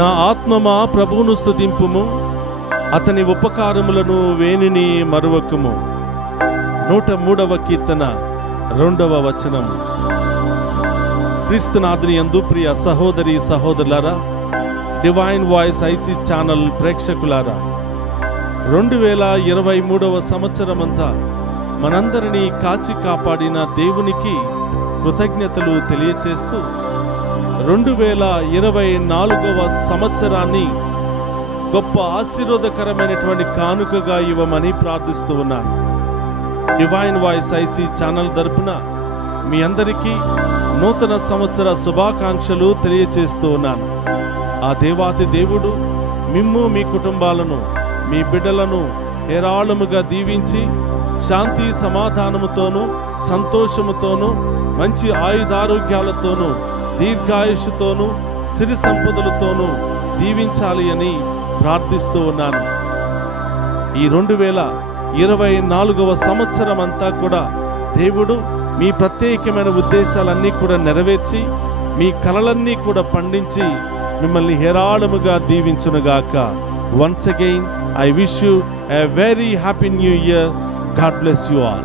నా ఆత్మమా ప్రభువును స్తుతింపుము, అతని ఉపకారములను వేనిని మరువకుము. 103వ కీర్తన 2వ వచనం. క్రీస్తునాథుని యందు ప్రియ సహోదరి సహోదరులారా, డివైన్ వాయిస్ ఐసీ ఛానల్ ప్రేక్షకులారా, 2023వ సంవత్సరమంతా మనందరినీ కాచి కాపాడిన దేవునికి కృతజ్ఞతలు తెలియచేస్తూ 2024వ సంవత్సరాన్ని గొప్ప ఆశీర్వాదకరమైనటువంటి కానుకగా ఇవ్వమని ప్రార్థిస్తూ ఉన్నాను. డివైన్ వాయిస్ ఐసీ ఛానల్ తరపున మీ అందరికీ నూతన సంవత్సర శుభాకాంక్షలు తెలియచేస్తూ ఉన్నాను. ఆ దేవాతి దేవుడు మిమ్ము, మీ కుటుంబాలను, మీ బిడ్డలను ఏరాళముగా దీవించి శాంతి సమాధానముతోనూ, సంతోషముతోనూ, మంచి ఆయుధారోగ్యాలతోనూ, దీర్ఘాయుషుతోనూ, సిరి సంపదలతోనూ దీవించాలి అని ప్రార్థిస్తూ ఉన్నాను. ఈ 2024వ సంవత్సరం అంతా కూడా దేవుడు మీ ప్రత్యేకమైన ఉద్దేశాలన్నీ కూడా నెరవేర్చి, మీ కలలన్నీ కూడా పండించి మిమ్మల్ని హేరాళముగా దీవించునుగాక. Once again I wish you a very happy new year. God bless you all.